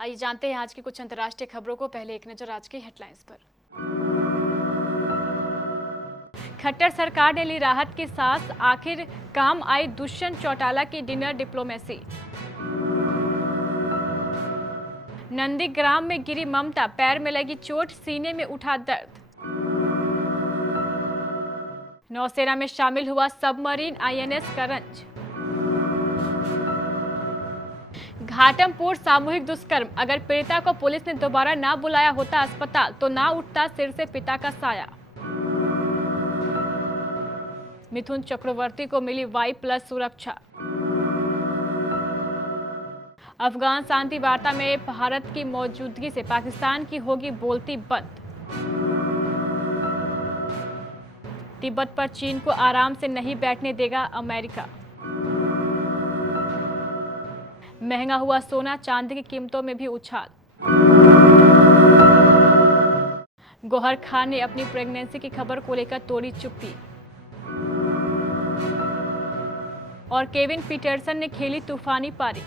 आइए जानते हैं आज की कुछ अंतर्राष्ट्रीय खबरों को। पहले एक नजर आज की हेडलाइंस पर। खट्टर सरकार ने ली राहत की सांस, आखिर काम आई दुष्यंत चौटाला की डिनर डिप्लोमेसी। नंदीग्राम में गिरी ममता, पैर में लगी चोट, सीने में उठा दर्द। नौसेना में शामिल हुआ सबमरीन आईएनएस करंज। घाटमपुर सामूहिक दुष्कर्म, अगर पीड़िता को पुलिस ने दोबारा ना बुलाया होता अस्पताल तो ना उठता सिर से पिता का साया। मिथुन चक्रवर्ती को मिली Y+ सुरक्षा। अफगान शांति वार्ता में भारत की मौजूदगी से पाकिस्तान की होगी बोलती बंद। तिब्बत पर चीन को आराम से नहीं बैठने देगा अमेरिका। महंगा हुआ सोना, चांदी की कीमतों में भी उछाल। गौहर खान ने अपनी प्रेगनेंसी की खबर को लेकर तोड़ी चुप्पी। और केविन पीटरसन ने खेली तूफानी पारी।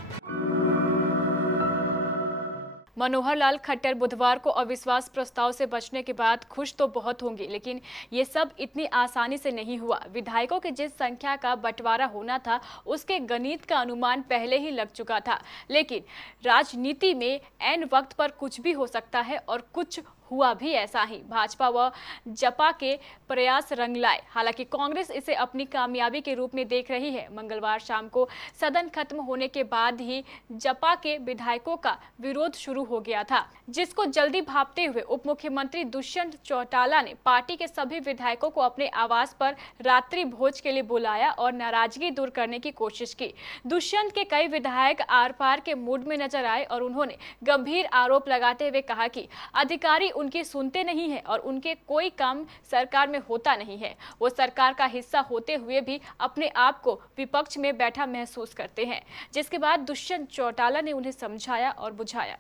मनोहर लाल खट्टर बुधवार को अविश्वास प्रस्ताव से बचने के बाद खुश तो बहुत होंगे, लेकिन ये सब इतनी आसानी से नहीं हुआ। विधायकों की जिस संख्या का बंटवारा होना था उसके गणित का अनुमान पहले ही लग चुका था, लेकिन राजनीति में ऐन वक्त पर कुछ भी हो सकता है और कुछ हुआ भी ऐसा ही। भाजपा व जपा के प्रयास रंग लाए, हालांकि कांग्रेस इसे अपनी कामयाबी के रूप में देख रही है। मंगलवार शाम को सदन खत्म होने के बाद ही जपा के विधायकों का विरोध शुरू हो गया था, जिसको जल्दी भांपते हुए उप मुख्यमंत्री दुष्यंत चौटाला ने पार्टी के सभी विधायकों को अपने आवास पर रात्रि भोज के लिए बुलाया और नाराजगी दूर करने की कोशिश की। दुष्यंत के कई विधायक आर पार के मूड में नजर आए और उन्होंने गंभीर आरोप लगाते हुए कहा कि अधिकारी उनकी सुनते नहीं है और उनके कोई काम सरकार में होता नहीं है। वो सरकार का हिस्सा होते हुए भी अपने आप को विपक्ष में बैठा महसूस करते हैं, जिसके बाद दुष्यंत चौटाला ने उन्हें समझाया और बुझाया।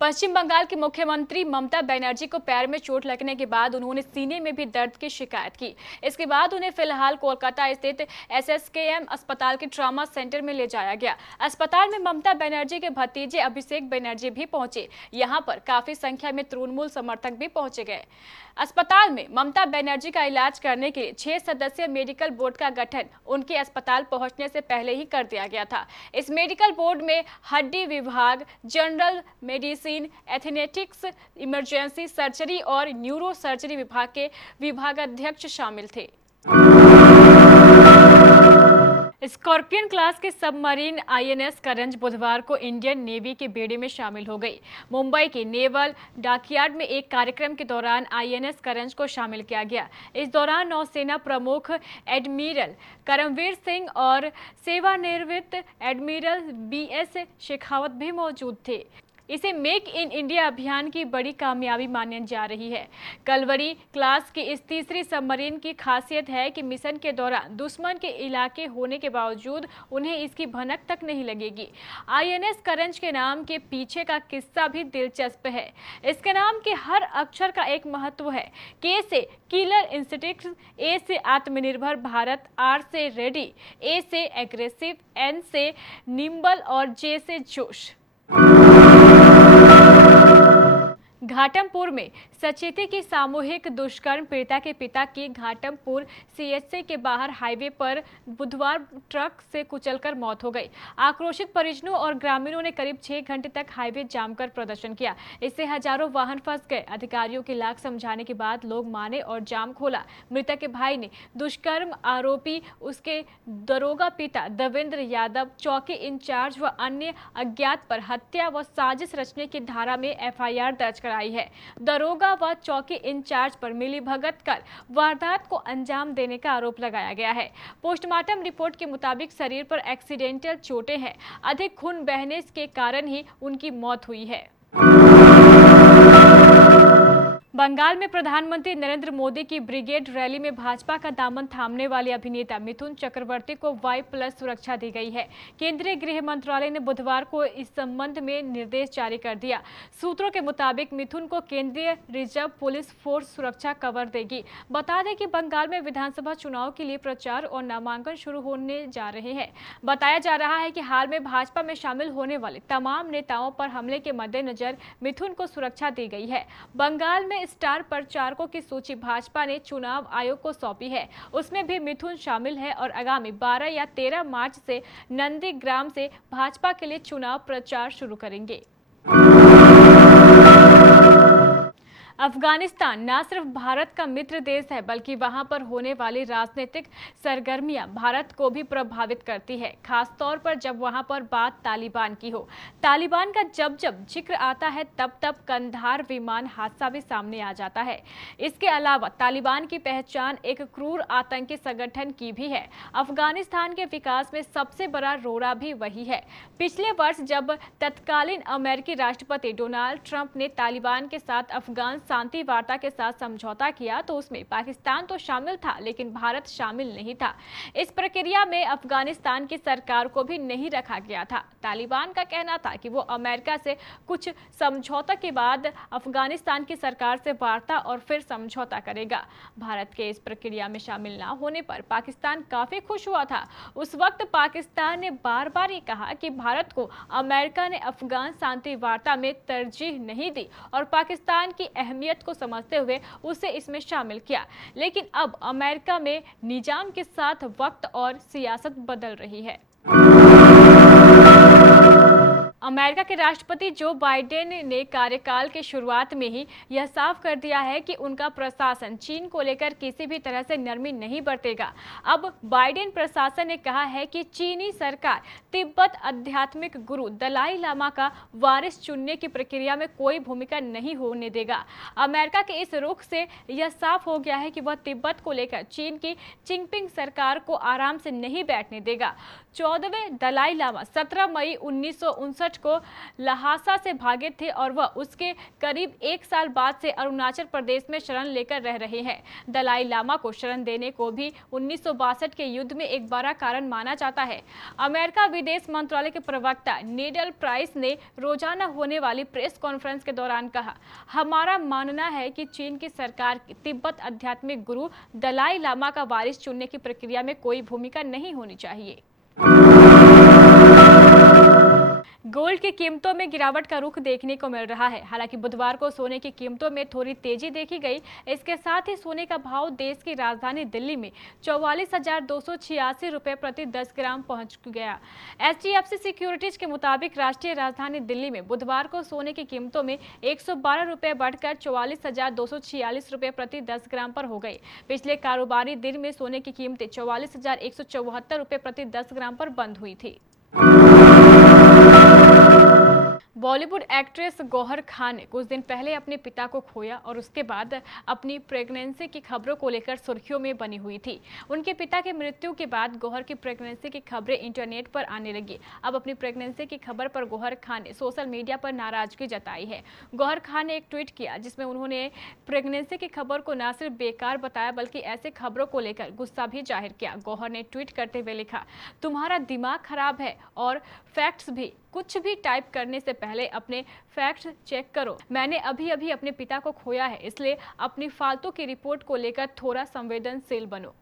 पश्चिम बंगाल की मुख्यमंत्री ममता बनर्जी को पैर में चोट लगने के बाद उन्होंने सीने में भी दर्द की शिकायत की। इसके बाद उन्हें फिलहाल कोलकाता स्थित SSKM अस्पताल के ट्रॉमा सेंटर में ले जाया गया। अस्पताल में ममता बनर्जी के भतीजे अभिषेक बनर्जी भी पहुंचे। यहां पर काफी संख्या में तृणमूल समर्थक भी पहुंचे गए। अस्पताल में ममता बनर्जी का इलाज करने के लिए 6 सदस्यीय मेडिकल बोर्ड का गठन उनके अस्पताल पहुंचने से पहले ही कर दिया गया था। इस मेडिकल बोर्ड में हड्डी विभाग, जनरल मेडिसिन, एथेनेटिक्स, इमरजेंसी सर्जरी और न्यूरो सर्जरी विभाग के विभागाध्यक्ष शामिल थे। स्कॉर्पियन क्लास के सबमरीन आईएनएस करंज बुधवार को इंडियन नेवी के बेड़े में शामिल हो गई। मुंबई के नेवल डॉकयार्ड में एक कार्यक्रम के दौरान आईएनएस करंज को शामिल किया गया। इस दौरान नौसेना प्रमुख एडमिरल करमवीर सिंह और सेवानिवृत्त एडमिरल BS शेखावत भी मौजूद थे। इसे मेक इन इंडिया अभियान की बड़ी कामयाबी मानी जा रही है। कलवरी क्लास की इस तीसरी सबमरीन की खासियत है कि मिशन के दौरान दुश्मन के इलाके होने के बावजूद उन्हें इसकी भनक तक नहीं लगेगी। आईएनएस करंज के नाम के पीछे का किस्सा भी दिलचस्प है। इसके नाम के हर अक्षर का एक महत्व है। K से किलर इंस्टिंक्ट, A से आत्मनिर्भर भारत, R से रेडी, A से एग्रेसिव, N से निम्बल और J से जोश। घाटमपुर में सचेती की सामूहिक दुष्कर्म पीड़िता के पिता की घाटमपुर CHC के बाहर हाईवे पर बुधवार ट्रक से कुचलकर मौत हो गई। आक्रोशित परिजनों और ग्रामीणों ने करीब 6 घंटे तक हाईवे जाम कर प्रदर्शन किया। इससे हजारों वाहन फंस गए। अधिकारियों की लाख समझाने के बाद लोग माने और जाम खोला। मृतक के भाई ने दुष्कर्म आरोपी, उसके दरोगा पिता देवेंद्र यादव, चौकी इंचार्ज व अन्य अज्ञात पर हत्या व साजिश रचने की धारा में FIR दर्ज कराई है। दरोगा व चौकी इंचार्ज पर मिलीभगत कर वारदात को अंजाम देने का आरोप लगाया गया है। पोस्टमार्टम रिपोर्ट के मुताबिक शरीर पर एक्सीडेंटल चोटें हैं। अधिक खून बहने के कारण ही उनकी मौत हुई है। बंगाल में प्रधानमंत्री नरेंद्र मोदी की ब्रिगेड रैली में भाजपा का दामन थामने वाले अभिनेता मिथुन चक्रवर्ती को वाई+ सुरक्षा दी गई है। केंद्रीय गृह मंत्रालय ने बुधवार को इस संबंध में निर्देश जारी कर दिया। सूत्रों के मुताबिक मिथुन को केंद्रीय रिजर्व पुलिस फोर्स सुरक्षा कवर देगी। बता दें कि बंगाल में विधानसभा चुनाव के लिए प्रचार और नामांकन शुरू होने जा रहे हैं। बताया जा रहा है कि हाल में भाजपा में शामिल होने वाले तमाम नेताओं पर हमले के मद्देनजर मिथुन को सुरक्षा दी गई है। बंगाल में स्टार प्रचारकों की सूची भाजपा ने चुनाव आयोग को सौंपी है। उसमें भी मिथुन शामिल है और आगामी 12 या 13 मार्च से नंदीग्राम से भाजपा के लिए चुनाव प्रचार शुरू करेंगे। अफगानिस्तान न सिर्फ भारत का मित्र देश है, बल्कि वहां पर होने वाली राजनीतिक सरगर्मियां भारत को भी प्रभावित करती है, खासतौर पर जब वहां पर बात तालिबान की हो। तालिबान का जब जब जिक्र आता है तब तब कंधार विमान हादसा भी सामने आ जाता है। इसके अलावा तालिबान की पहचान एक क्रूर आतंकी संगठन की भी है। अफगानिस्तान के विकास में सबसे बड़ा रोड़ा भी वही है। पिछले वर्ष जब तत्कालीन अमेरिकी राष्ट्रपति डोनाल्ड ट्रंप ने तालिबान के साथ अफगान शांति वार्ता के साथ समझौता किया तो उसमें पाकिस्तान तो शामिल था, लेकिन भारत शामिल नहीं था। इस प्रक्रिया में अफगानिस्तान की सरकार को भी नहीं रखा गया था। तालिबान का कहना था कि वो अमेरिका से कुछ समझौता के बाद अफगानिस्तान की सरकार से वार्ता और फिर समझौता करेगा। भारत के इस प्रक्रिया में शामिल न होने पर पाकिस्तान काफी खुश हुआ था। उस वक्त पाकिस्तान ने बार बार ये कहा कि भारत को अमेरिका ने अफगान शांति वार्ता में तरजीह नहीं दी और पाकिस्तान की अहमियत को समझते हुए उसे इसमें शामिल किया। लेकिन अब अमेरिका में निजाम के साथ वक्त और सियासत बदल रही है। अमेरिका के राष्ट्रपति जो बाइडेन ने कार्यकाल के शुरुआत में ही यह साफ कर दिया है कि उनका प्रशासन चीन को लेकर किसी भी तरह से नरमी नहीं बरतेगा। अब बाइडेन प्रशासन ने कहा है कि चीनी सरकार तिब्बत आध्यात्मिक गुरु दलाई लामा का वारिस चुनने की प्रक्रिया में कोई भूमिका नहीं होने देगा। अमेरिका के इस रुख से यह साफ हो गया है कि वह तिब्बत को लेकर चीन की जिनपिंग सरकार को आराम से नहीं बैठने देगा। 14वें दलाई लामा 17 मई 1959 को लहासा से भागे थे और वह उसके करीब 1 साल बाद से अरुणाचल प्रदेश में शरण लेकर रह रहे हैं। दलाई लामा को शरण देने को भी 1962 के युद्ध में एक बड़ा कारण माना जाता है। अमेरिका विदेश मंत्रालय के प्रवक्ता नेडल प्राइस ने रोजाना होने वाली प्रेस कॉन्फ्रेंस के दौरान कहा, हमारा मानना है कि चीन की सरकार की तिब्बत आध्यात्मिक गुरु दलाई लामा का वारिस चुनने की प्रक्रिया में कोई भूमिका नहीं होनी चाहिए। गोल्ड की कीमतों में गिरावट का रुख देखने को मिल रहा है। हालांकि बुधवार को सोने की कीमतों में थोड़ी तेजी देखी गई। इसके साथ ही सोने का भाव देश की राजधानी दिल्ली में 44,286 रुपए प्रति 10 ग्राम पहुंच गया। HDFC सिक्योरिटीज के मुताबिक राष्ट्रीय राजधानी दिल्ली में बुधवार को सोने की कीमतों में 112 रुपए बढ़कर 44,246 रुपए प्रति 10 ग्राम पर हो गई। पिछले कारोबारी दिन में सोने की कीमतें 44,174 रुपए प्रति 10 ग्राम पर बंद हुई थी। बॉलीवुड एक्ट्रेस गौहर खान ने कुछ दिन पहले अपने पिता को खोया और उसके बाद अपनी प्रेगनेंसी की खबरों को लेकर सुर्खियों में बनी हुई थी। उनके पिता की मृत्यु के बाद गौहर की प्रेगनेंसी की खबरें इंटरनेट पर आने लगी। अब अपनी प्रेगनेंसी की खबर पर गौहर खान ने सोशल मीडिया पर नाराजगी जताई है। गौहर खान ने एक ट्वीट किया जिसमें उन्होंने प्रेगनेंसी की खबर को न सिर्फ बेकार बताया बल्कि ऐसे खबरों को लेकर गुस्सा भी जाहिर किया। गौहर ने ट्वीट करते हुए लिखा, तुम्हारा दिमाग खराब है और फैक्ट्स भी। कुछ भी टाइप करने से पहले अपने फैक्ट्स चेक करो। मैंने अभी अभी अपने पिता को खोया है, इसलिए अपनी फालतू की रिपोर्ट को लेकर थोड़ा संवेदनशील बनो।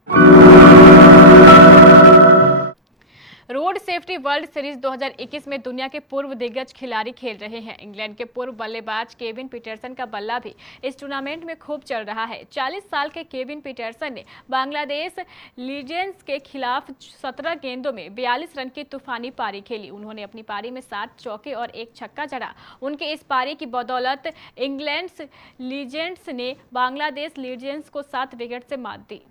रोड सेफ्टी वर्ल्ड सीरीज 2021 में दुनिया के पूर्व दिग्गज खिलाड़ी खेल रहे हैं। इंग्लैंड के पूर्व बल्लेबाज केविन पीटरसन का बल्ला भी इस टूर्नामेंट में खूब चल रहा है। 40 साल के केविन पीटरसन ने बांग्लादेश लीजेंड्स के खिलाफ 17 गेंदों में 42 रन की तूफानी पारी खेली। उन्होंने अपनी पारी में 7 चौके और 1 छक्का जड़ा। उनके इस पारी की बदौलत इंग्लैंड लीजेंड्स ने बांग्लादेश लीजेंड्स को 7 विकेट से मात दी।